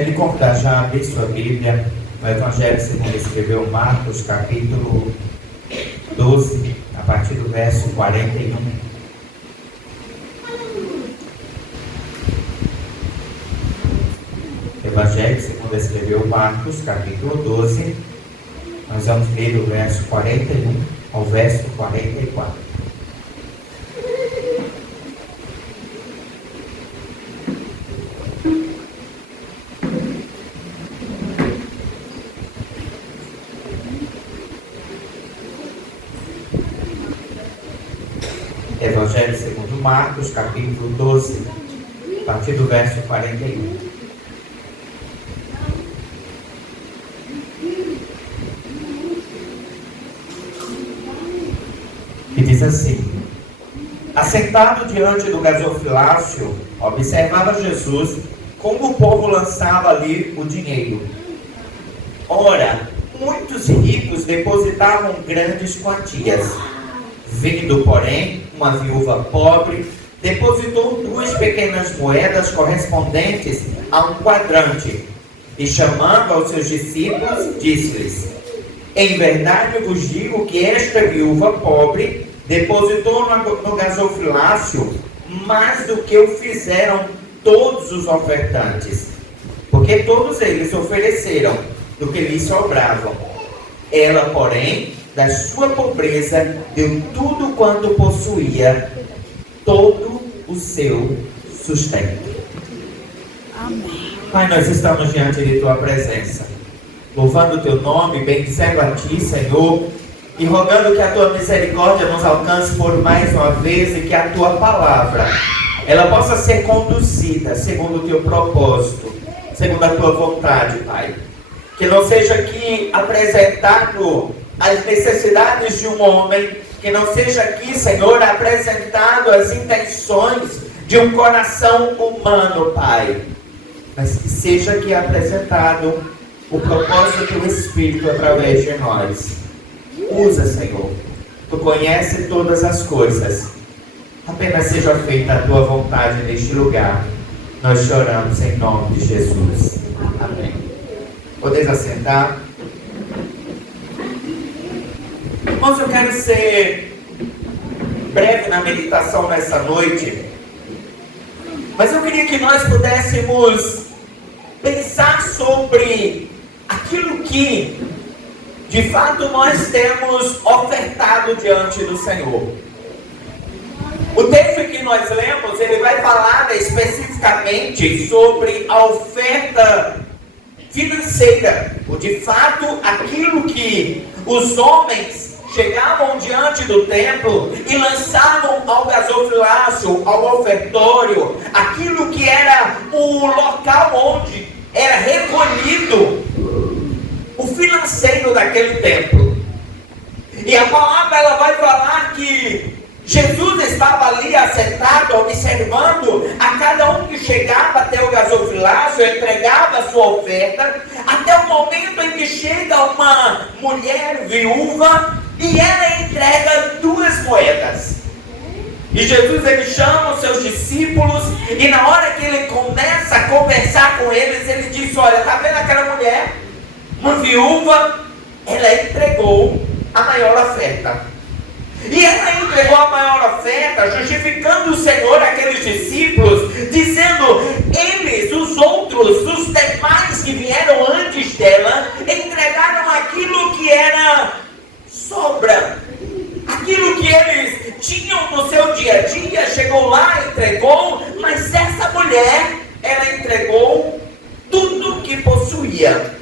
Deve contar, já abrir sua Bíblia no Evangelho segundo escreveu Marcos, capítulo 12, a partir do verso 41. Evangelho segundo escreveu Marcos, capítulo 12, nós vamos ler do verso 41 ao verso 44. Evangelho segundo Marcos, capítulo 12, a partir do verso 41. E diz assim: assentado diante do gasofilácio, observava Jesus como o povo lançava ali o dinheiro. Ora, muitos ricos depositavam grandes quantias. Vindo, porém, uma viúva pobre, depositou 2 pequenas moedas correspondentes a um quadrante, e chamando aos seus discípulos, disse-lhes: em verdade eu vos digo que esta viúva pobre depositou no gasofilácio mais do que o fizeram todos os ofertantes, porque todos eles ofereceram do que lhes sobravam. Ela, porém, da sua pobreza, deu tudo quanto possuía, todo o seu sustento. Amém. Pai, nós estamos diante de Tua presença, louvando o Teu nome, bendizendo a Ti, Senhor, e rogando que a Tua misericórdia nos alcance por mais uma vez e que a Tua palavra, ela possa ser conduzida segundo o Teu propósito, segundo a Tua vontade, Pai. Que não seja aqui apresentado as necessidades de um homem, que não seja aqui, Senhor, apresentado as intenções de um coração humano, Pai, mas que seja aqui apresentado o propósito do Espírito através de nós. Usa, Senhor, Tu conheces todas as coisas, apenas seja feita a Tua vontade neste lugar. Nós choramos em nome de Jesus. Amém. Podeis assentar? Irmãos, eu quero ser breve na meditação nessa noite, mas eu queria que nós pudéssemos pensar sobre aquilo que, de fato, nós temos ofertado diante do Senhor. O texto que nós lemos, ele vai falar especificamente sobre a oferta financeira, ou de fato, aquilo que os homens chegavam diante do templo e lançavam ao gasofilácio, ao ofertório, aquilo que era o local onde era recolhido o financeiro daquele templo. E a palavra, ela vai falar que Jesus estava ali assentado, observando a cada um que chegava até o gasofilácio, entregava a sua oferta, até o momento em que chega uma mulher viúva e ela entrega 2 moedas. E Jesus, ele chama os seus discípulos, e na hora que ele começa a conversar com eles, ele diz: olha, está vendo aquela mulher? Uma viúva, ela entregou a maior oferta. E ela entregou a maior oferta, justificando o Senhor aqueles discípulos, dizendo: eles, os outros, os demais que vieram antes dela, entregaram aquilo que era sobra, aquilo que eles tinham no seu dia a dia, chegou lá, entregou, mas essa mulher, ela entregou tudo que possuía.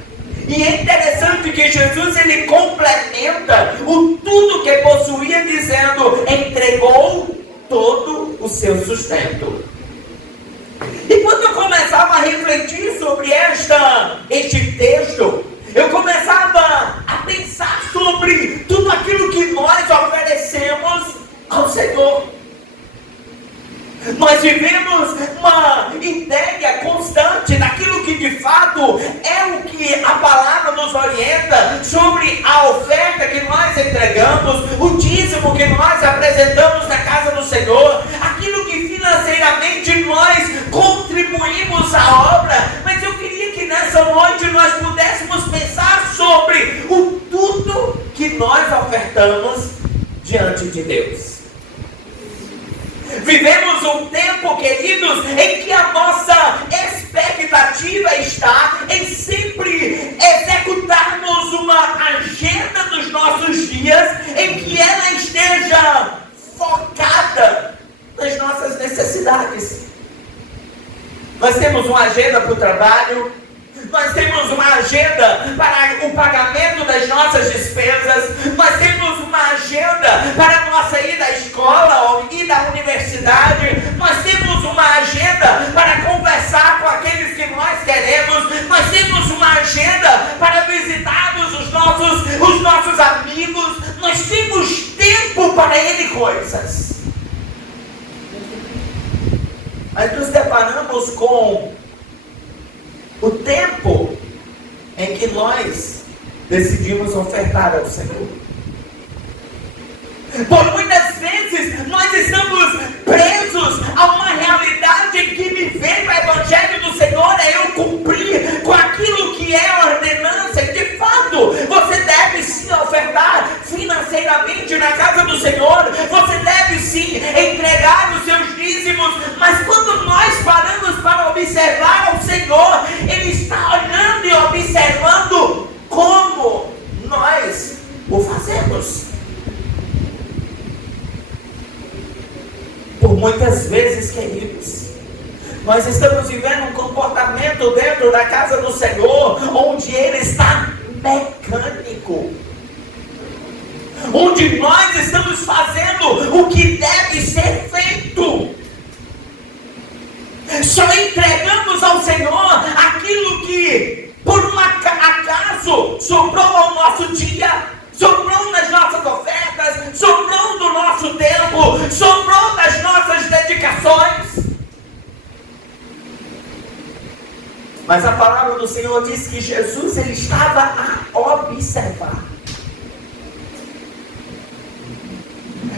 E é interessante que Jesus, ele complementa o tudo que possuía, dizendo: entregou todo o seu sustento. E quando eu começava a refletir sobre este texto, eu começava a pensar sobre tudo aquilo que nós oferecemos ao Senhor. Nós vivemos uma ideia constante daquilo que de fato é o que a palavra nos orienta sobre a oferta que nós entregamos, o dízimo que nós apresentamos na casa do Senhor, aquilo que financeiramente nós contribuímos à obra. Mas eu queria que apresentamos diante de Deus. Vivemos um tempo, queridos, em que a nossa expectativa está em sempre executarmos uma agenda dos nossos dias, em que ela esteja focada nas nossas necessidades. Nós temos uma agenda para o trabalho, nós temos uma agenda para o pagamento das nossas despesas, nós temos uma agenda para a nossa ida à escola ou ida à universidade, nós temos uma agenda para conversar com aqueles que nós queremos, nós temos uma agenda para visitarmos os nossos amigos, nós temos tempo para N coisas. Mas nos deparamos com o tempo em que nós decidimos ofertar ao Senhor. Por muitas vezes nós estamos presos a uma realidade em que viver o Evangelho do Senhor é eu cumprir com aquilo que é a ordenança. E de fato, você deve sim ofertar financeiramente na casa do Senhor, você deve sim entregar os seus dízimos, mas quando nós paramos para observar ao Senhor, Ele está olhando e observando como nós o fazemos. Por muitas vezes, queridos, nós estamos vivendo um comportamento dentro da casa do Senhor, onde Ele está mecânico, onde nós estamos fazendo o que deve ser feito, só entregamos ao Senhor aquilo que por um acaso sobrou ao nosso dia, sobrou nas nossas ofertas, sobrou do nosso tempo, sobrou das nossas dedicações. Mas a palavra do Senhor diz que Jesus, Ele estava a observar.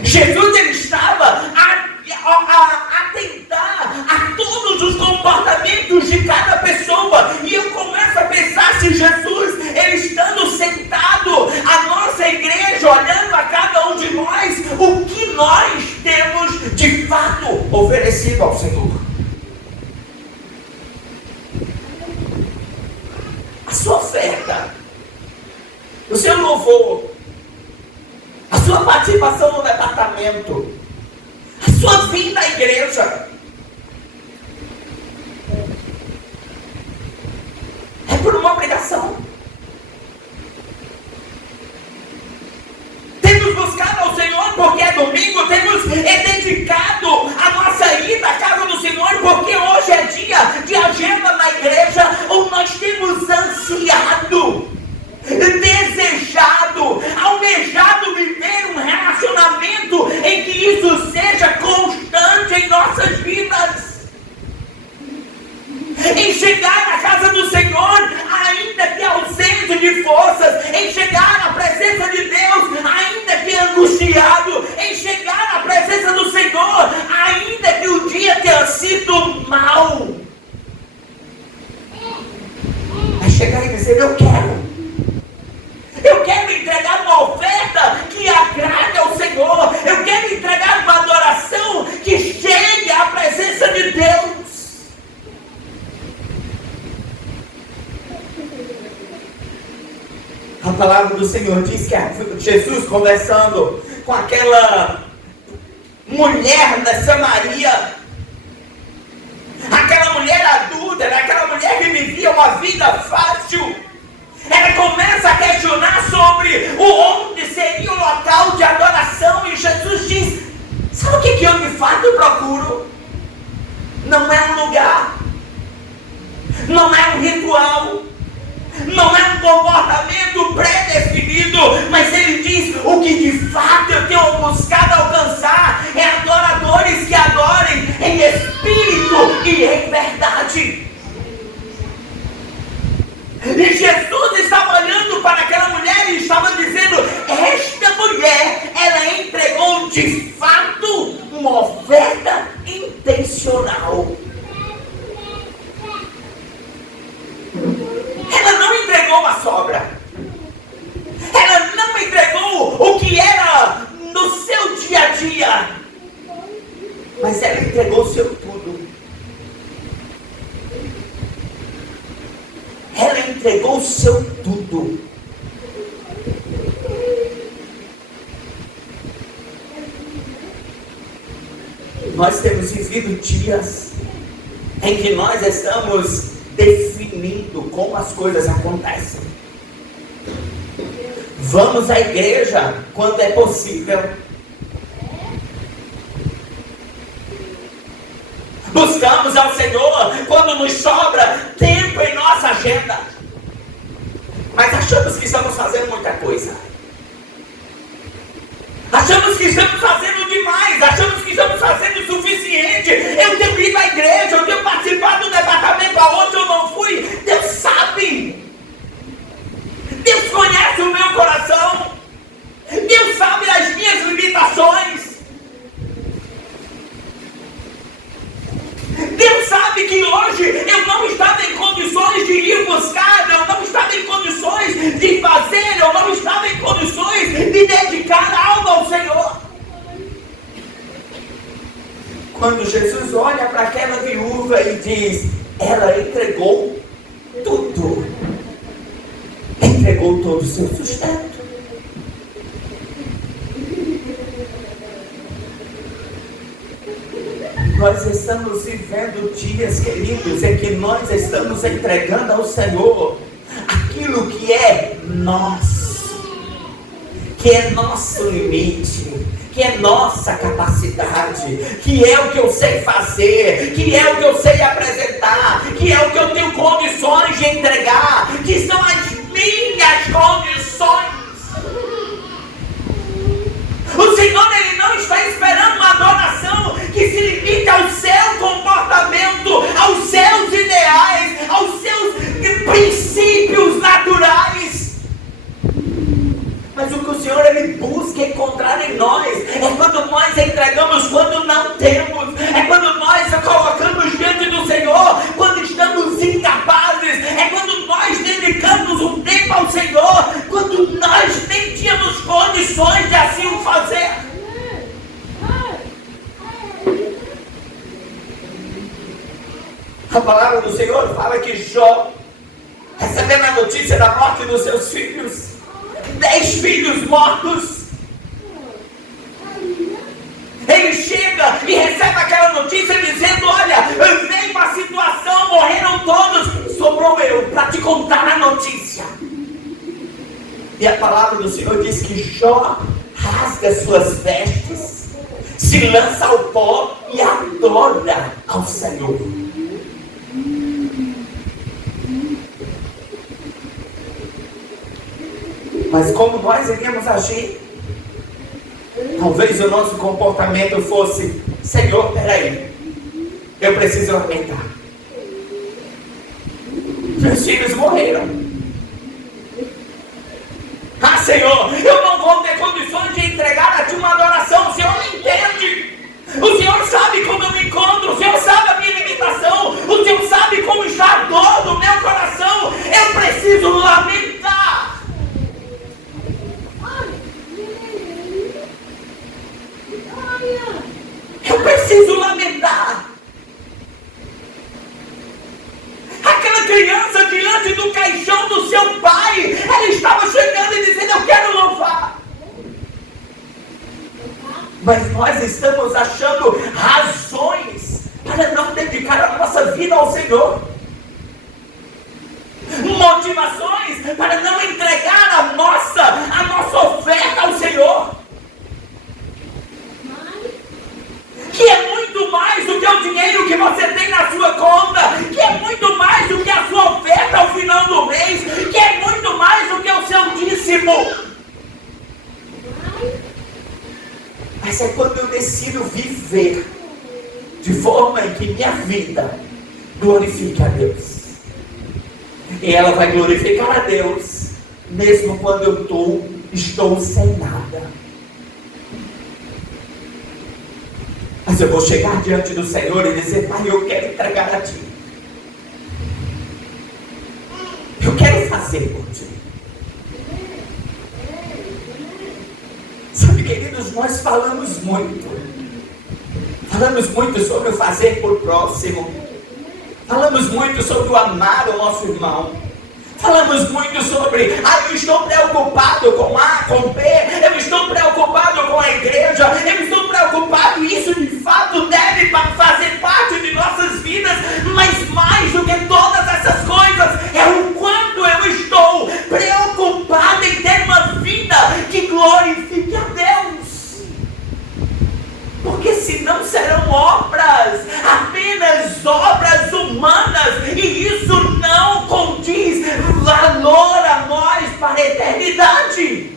Jesus, Ele estava a atentar a todos os comportamentos de cada pessoa. E eu começo a pensar, se Jesus, Ele estando sentado, a nossa igreja, olhando a cada um de nós, o que nós temos de fato oferecido ao Senhor. A sua oferta, o seu louvor, a sua participação no departamento, a sua vinda à igreja, é por uma obrigação. Temos buscado ao Senhor porque é domingo, temos dedicado a nossa ida à casa do Senhor porque hoje é dia de agenda na igreja, ou nós temos ansiado, desejado, almejado viver um relacionamento em que isso seja constante em nossas vidas, em chegar na casa do Senhor ainda que ausente de forças, em chegar na presença de Deus ainda que angustiado, em chegar na presença do Senhor ainda que o dia tenha sido mau, é chegar e dizer: eu quero entregar uma oferta que agrade ao Senhor. Eu quero entregar uma adoração que chegue à presença de Deus. A palavra do Senhor diz que Jesus, conversando com aquela mulher da Samaria, aquela mulher adúltera, aquela mulher que vivia uma vida fácil, ela começa a questionar sobre onde seria o local de adoração, e Jesus diz: sabe o que eu de fato procuro? Não é um lugar, não é um ritual, não é um comportamento pré-definido, mas Ele diz: o que de fato eu tenho buscado alcançar é adoradores que adorem em espírito e em verdade. E Jesus estava olhando para aquela mulher e estava dizendo: esta mulher, ela entregou de fato uma oferta intencional. Ela não entregou a sobra. Ela não entregou o que era entregou o seu tudo. Nós temos vivido dias em que nós estamos definindo como as coisas acontecem. Vamos à igreja quando é possível. Buscamos ao Senhor quando nos sobra tempo em nossa agenda. Mas achamos que estamos fazendo muita coisa. Achamos que estamos fazendo demais. Achamos que estamos fazendo o suficiente. Eu tenho ido à igreja, eu tenho participado do departamento aonde eu não fui. Deus sabe. Deus conhece o meu coração. Deus sabe as minhas limitações. Deus sabe que hoje eu não estava em condições de ir buscar, eu não estava em condições de fazer, eu não estava em condições de dedicar algo ao Senhor. Quando Jesus olha para aquela viúva e diz, ela entregou tudo, entregou todo o seu sustento. Nós estamos vivendo dias, queridos, em que nós estamos entregando ao Senhor aquilo que é nosso, que é nosso limite, que é nossa capacidade, que é o que eu sei fazer, que é o que eu sei apresentar, que é o que eu tenho condições de entregar, que são as minhas condições. O Senhor, Ele não está esperando uma adoração que se limite ao seu comportamento, aos seus ideais, aos seus princípios naturais. Mas o que o Senhor, Ele busca encontrar em nós é quando nós entregamos quando não temos, é quando nós colocamos diante do Senhor quando estamos incapazes, é quando nós dedicamos um tempo ao Senhor quando nós nem tínhamos condições de assim o fazer. A palavra do Senhor fala que Jó, recebendo a notícia da morte dos seus filhos, 10 filhos mortos, ele chega e recebe aquela notícia dizendo, olha, veio uma situação, morreram todos, sobrou eu para te contar a notícia. E a palavra do Senhor diz que Jó rasga suas vestes, se lança ao pó e adora ao Senhor. Mas como nós iríamos agir? Talvez o nosso comportamento fosse, Senhor, peraí, eu preciso lamentar. Meus filhos morreram. Ah, Senhor, eu não vou ter condições de entregar a Ti uma adoração. O Senhor me entende. O Senhor sabe como eu me encontro. O Senhor sabe a minha limitação. O Senhor sabe como está a dor do meu coração. Eu preciso lamentar. Eu preciso lamentar. Aquela criança diante do caixão do seu pai, ela estava chegando e dizendo, eu quero louvar. Mas nós estamos achando razões para não dedicar a nossa vida ao Senhor. Motivações para não entregar a nossa oferta ao Senhor. Que é muito mais do que o dinheiro que você tem na sua conta, que é muito mais do que a sua oferta ao final do mês, que é muito mais do que o seu dízimo. Mas é quando eu decido viver de forma em que minha vida glorifique a Deus. E ela vai glorificar a Deus, mesmo quando eu estou sem nada. Mas eu vou chegar diante do Senhor e dizer, Pai, eu quero entregar a Ti. Eu quero fazer por Ti. Sabe, queridos, nós falamos muito sobre o fazer por próximo. Falamos muito sobre o amar o nosso irmão. Falamos muito sobre, eu estou preocupado com A, com B, eu estou preocupado com a igreja, eu estou preocupado, e isso de fato deve fazer parte de nossas vidas, mas mais do que todas essas coisas, é o quanto eu estou preocupado em ter uma vida que glorifique a Deus. Porque senão serão obras, apenas obras humanas, e isso não condiz valor a nós para a eternidade.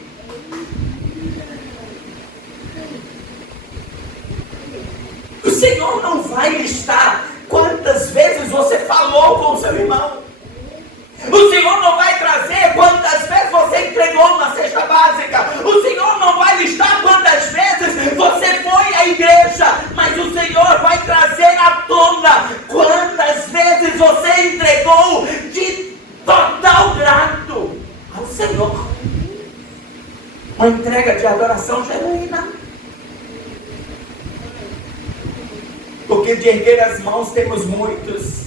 O Senhor não vai listar quantas vezes você falou com o seu irmão. O Senhor não vai trazer quantas vezes você entregou uma cesta básica. O Senhor não vai listar quantas vezes você foi à igreja. Mas o Senhor vai trazer à tona quantas vezes você entregou de total grato ao Senhor. Uma entrega de adoração genuína. Porque de erguer as mãos temos muitos.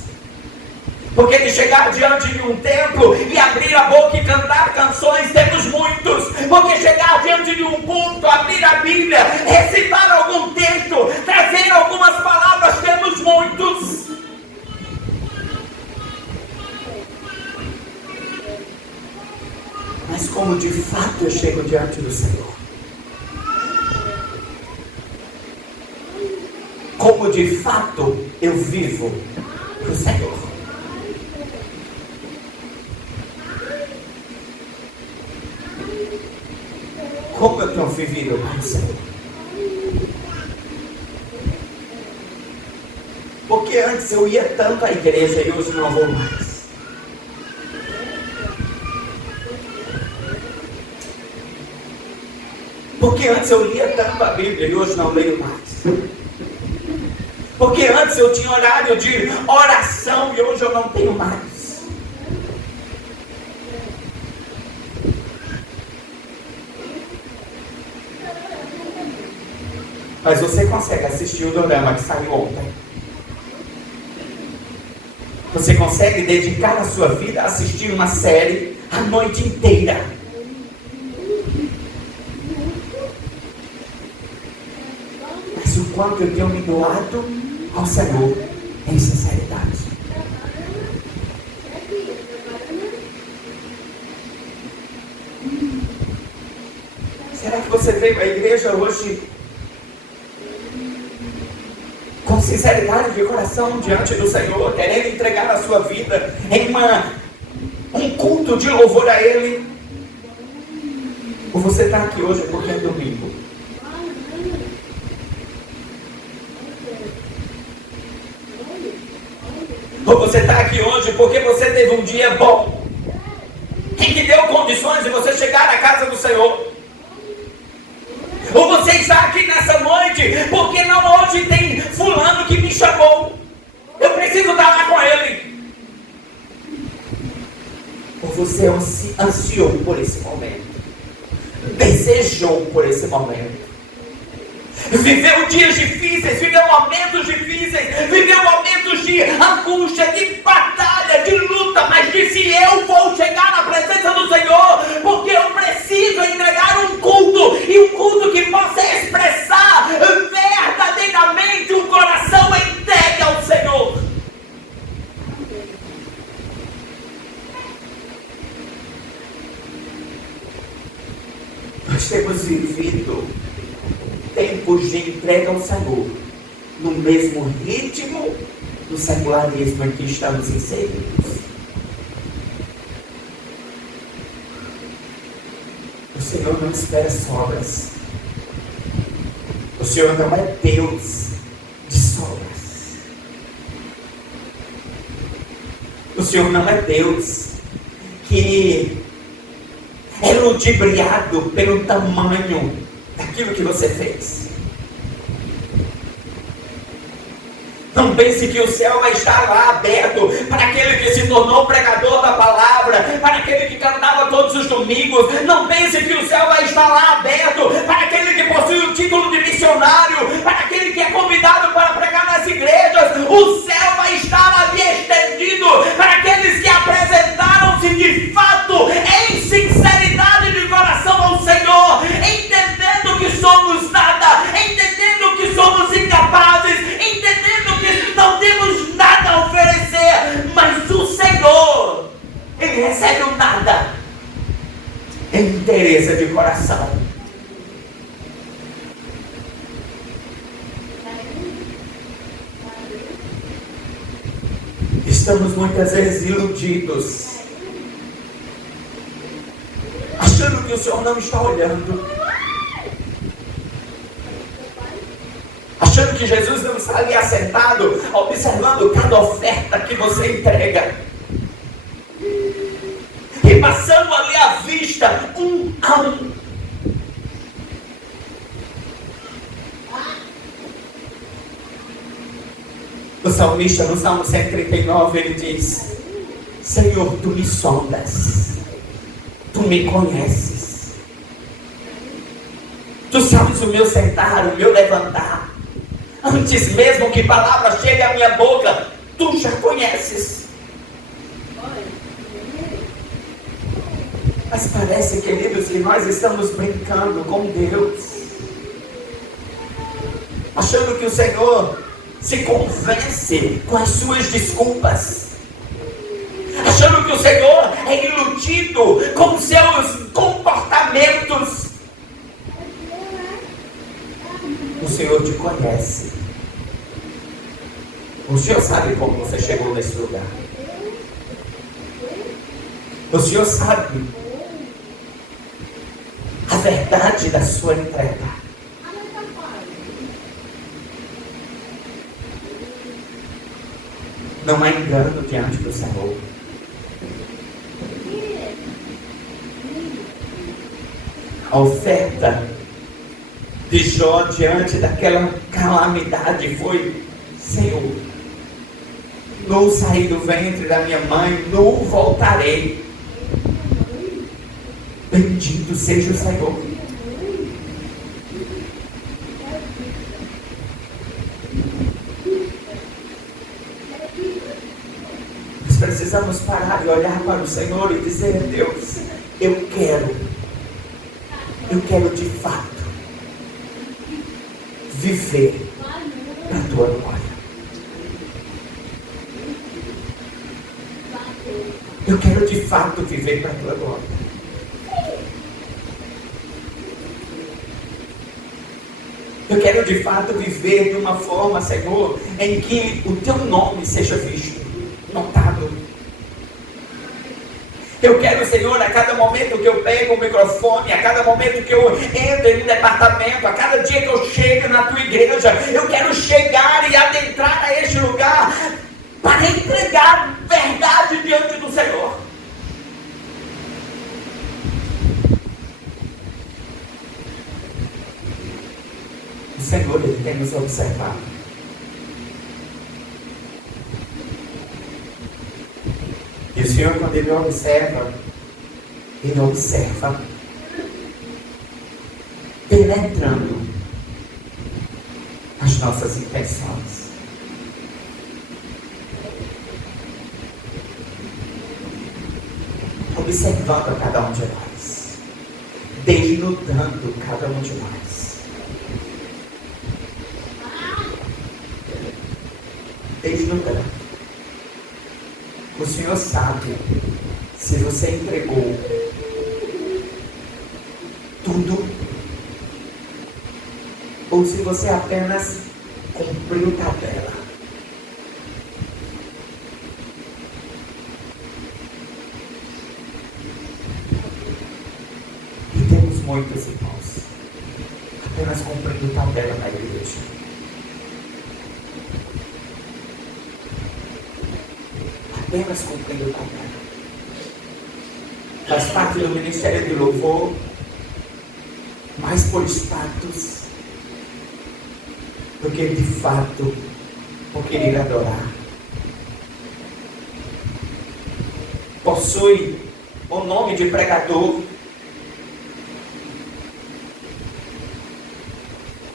Porque de chegar diante de um templo e abrir a boca e cantar canções, temos muitos. Porque chegar diante de um culto, abrir a Bíblia, recitar algum texto, trazer algumas palavras, temos muitos. Mas como de fato eu chego diante do Senhor? Como de fato eu vivo para o Senhor? Como eu tenho vivido para o Senhor? Porque antes eu ia tanto à igreja e hoje não vou mais. Porque antes eu lia tanto a Bíblia e hoje não leio mais. Porque antes eu tinha horário de oração e hoje eu não tenho mais. Mas você consegue assistir o dorama que saiu ontem? Você consegue dedicar a sua vida a assistir uma série a noite inteira? Mas o quanto eu tenho me doado ao Senhor em sinceridade. Será que você veio à igreja hoje com sinceridade de coração diante do Senhor, querendo entregar a sua vida em um culto de louvor a Ele? Ou você está aqui hoje porque é domingo? Ou você está aqui hoje porque você teve um dia bom, em que deu condições de você chegar na casa do Senhor? Ou você está aqui nessa noite porque não, hoje tem fulano que me chamou, eu preciso estar lá com ele? Ou você ansiou por esse momento, desejou por esse momento, viveu dias difíceis, viveu momentos difíceis, viveu momentos de angústia, de batalha, de luta, mas disse: eu vou chegar na presença do Senhor, porque eu preciso entregar um culto, e um culto que possa expressar verdadeiramente um coração entregue ao Senhor. Nós temos vivido tempos de entrega ao Senhor no mesmo ritmo do secularismo em que estamos inseridos. O Senhor não espera sobras. O Senhor não é Deus de sobras. O Senhor não é Deus que é ludibriado pelo tamanho daquilo que você fez. Não pense que o céu vai estar lá aberto para aquele que se tornou pregador da palavra, para aquele que cantava todos os domingos. Não pense que o céu vai estar lá aberto para aquele que possui o título de missionário, para aquele que é convidado para pregar nas igrejas. O céu vai estar ali estendido para aqueles que apresentaram-se de Teresa de coração. Estamos muitas vezes iludidos, achando que o Senhor não está olhando, achando que Jesus não está ali assentado, observando cada oferta que você entrega, e passando ali à vista, um a um. O salmista, no Salmo 139, ele diz: Senhor, tu me sondas, tu me conheces, tu sabes o meu sentar, o meu levantar, antes mesmo que palavra chegue à minha boca, tu já conheces. Mas parece, queridos, que nós estamos brincando com Deus, achando que o Senhor se convence com as suas desculpas, achando que o Senhor é iludido com seus comportamentos. O Senhor te conhece. O Senhor sabe como você chegou nesse lugar. O Senhor sabe a verdade da sua entrega. Não há engano diante do Senhor. A oferta de Jó diante daquela calamidade foi: Senhor, nu saí do ventre da minha mãe, nu voltarei. Bendito seja o Senhor. Precisamos parar e olhar para o Senhor e dizer: Deus, eu quero de fato viver para a tua glória. Eu quero de fato viver para a tua glória. Eu quero de fato viver de uma forma, Senhor, em que o teu nome seja visto, notado. Eu quero, Senhor, a cada momento que eu pego o microfone, a cada momento que eu entro em um departamento, a cada dia que eu chego na tua igreja, eu quero chegar e adentrar a este lugar para entregar verdade diante do Senhor. O Senhor, Ele tem nos observado. E o Senhor, quando Ele observa penetrando as nossas intenções. Observando a cada um de nós, desnudando cada um de nós. Desnudando. O Senhor sabe se você entregou tudo ou se você apenas cumpriu tabela. E temos muitos irmãos apenas cumprindo tabela na igreja. Apenas cumprindo o papel. Faz parte do ministério de louvor, mais por status do que de fato por querer adorar. Possui o nome de pregador,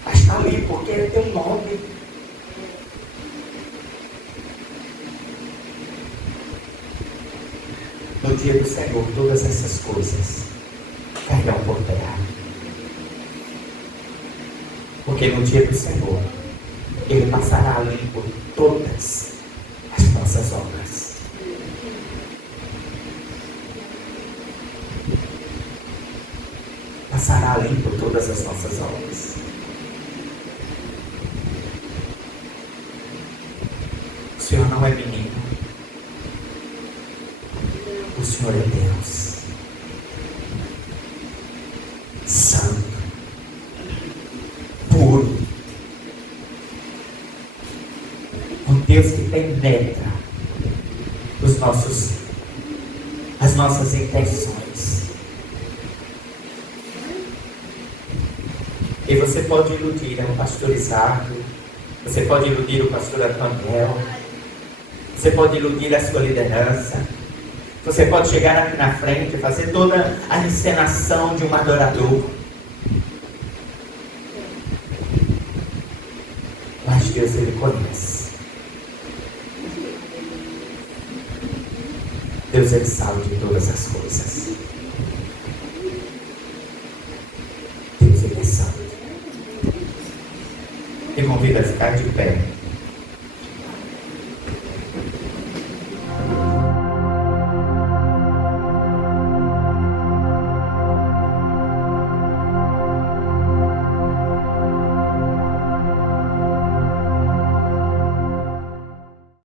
mas está ali porque ele tem um nome. No dia do Senhor, todas essas coisas cairão por terra. Porque no dia do Senhor, Ele passará limpo todas as nossas obras. O passará limpo todas as nossas obras. O Senhor não é menino. O Senhor é Deus. Santo. Puro. Um Deus que penetra as nossas intenções. E você pode iludir o pastor Isaac, você pode iludir o pastor Antoniel, você pode iludir a sua liderança, você pode chegar aqui na frente e fazer toda a encenação de um adorador. Mas Deus, Ele conhece. Deus, Ele sabe de todas as coisas. Deus, Ele é santo. Me convido a ficar de pé.